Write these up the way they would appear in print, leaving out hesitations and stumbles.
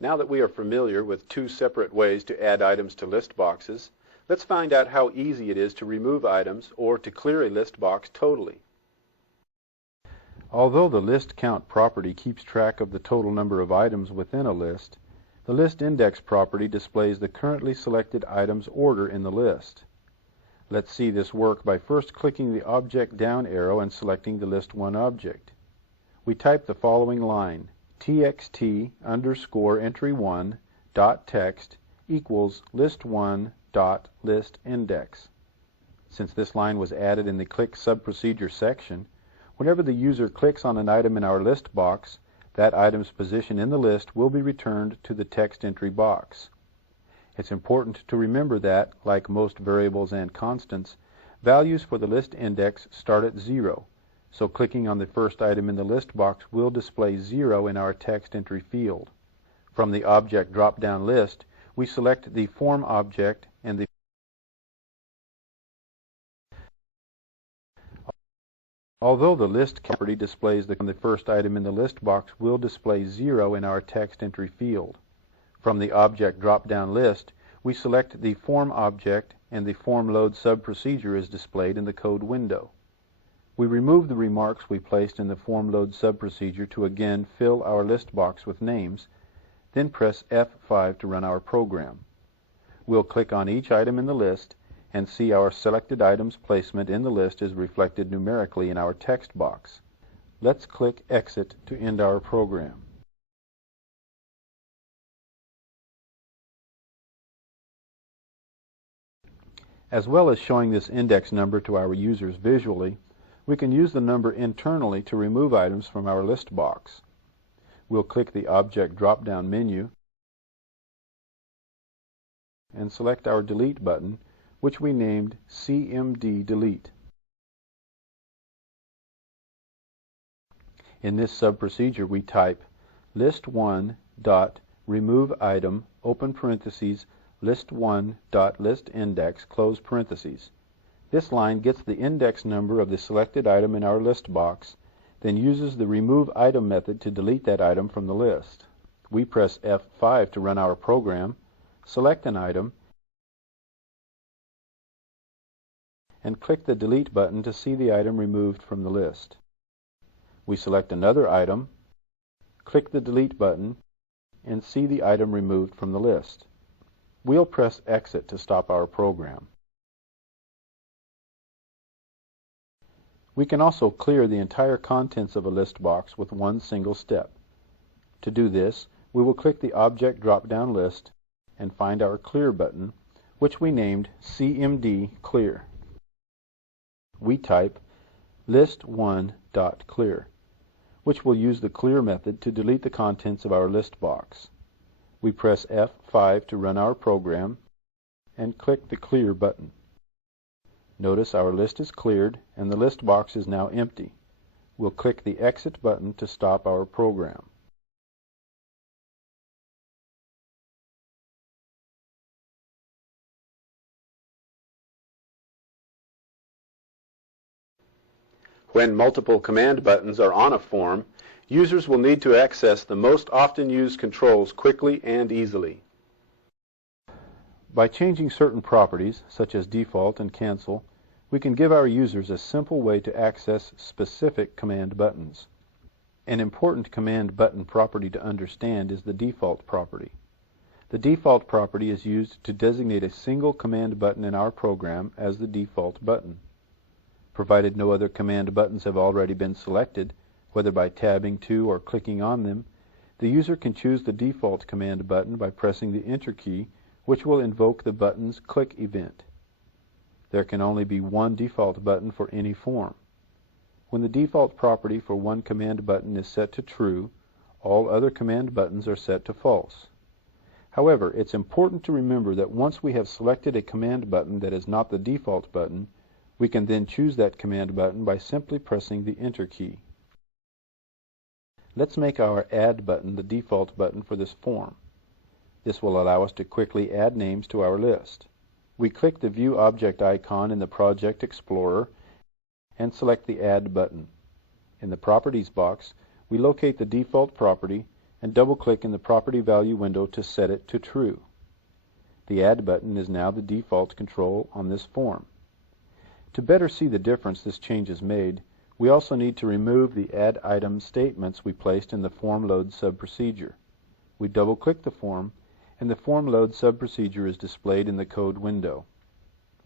Now that we are familiar with two separate ways to add items to list boxes, let's find out how easy it is to remove items or to clear a list box totally. Although the list count property keeps track of the total number of items within a list, the list index property displays the currently selected items order in the list. Let's see this work by first clicking the object down arrow and selecting the list 1 object. We type the following line: txt underscore entry 1 dot text equals list 1 dot list index. Since this line was added in the click subprocedure section, whenever the user clicks on an item in our list box, that item's position in the list will be returned to the text entry box. It's important to remember that, like most variables and constants, values for the list index start at 0, so clicking on the first item in the list box will display 0 in our text entry field. From the object drop-down list, we select the form object and the Although the list property displays the first item in the list box will display 0 in our text entry field. From the object drop-down list, we select the form object and the form load subprocedure is displayed in the code window. We remove the remarks we placed in the form load subprocedure to again fill our list box with names, then press F5 to run our program. We'll click on each item in the list and see our selected item's placement in the list is reflected numerically in our text box. Let's click Exit to end our program. As well as showing this index number to our users visually, we can use the number internally to remove items from our list box. We'll click the Object drop-down menu and select our Delete button, which we named CMD Delete. In this subprocedure, we type list1 dot remove item open parentheses list1 dot list index close parentheses. This line gets the index number of the selected item in our list box, then uses the remove item method to delete that item from the list. We press F5 to run our program, select an item, and click the Delete button to see the item removed from the list. We select another item, click the Delete button, and see the item removed from the list. We'll press Exit to stop our program. We can also clear the entire contents of a list box with one single step. To do this, we will click the Object drop-down list and find our Clear button, which we named CMD Clear. We type list1.clear, which will use the clear method to delete the contents of our list box. We press F5 to run our program and click the Clear button. Notice our list is cleared and the list box is now empty. We'll click the Exit button to stop our program. When multiple command buttons are on a form, users will need to access the most often used controls quickly and easily. By changing certain properties, such as default and cancel, we can give our users a simple way to access specific command buttons. An important command button property to understand is the default property. The default property is used to designate a single command button in our program as the default button. Provided no other command buttons have already been selected, whether by tabbing to or clicking on them, the user can choose the default command button by pressing the Enter key, which will invoke the button's click event. There can only be one default button for any form. When the default property for one command button is set to true, all other command buttons are set to false. However, it's important to remember that once we have selected a command button that is not the default button, we can then choose that command button by simply pressing the Enter key. Let's make our Add button the default button for this form. This will allow us to quickly add names to our list. We click the View Object icon in the Project Explorer and select the Add button. In the Properties box, we locate the default property and double-click in the Property Value window to set it to True. The Add button is now the default control on this form. To better see the difference this change has made, we also need to remove the Add Item statements we placed in the Form Load subprocedure. We double-click the form, and the Form Load subprocedure is displayed in the code window.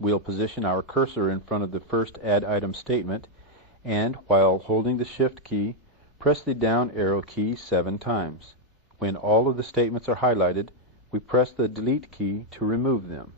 We'll position our cursor in front of the first Add Item statement, and while holding the Shift key, press the down arrow key 7 times. When all of the statements are highlighted, we press the Delete key to remove them.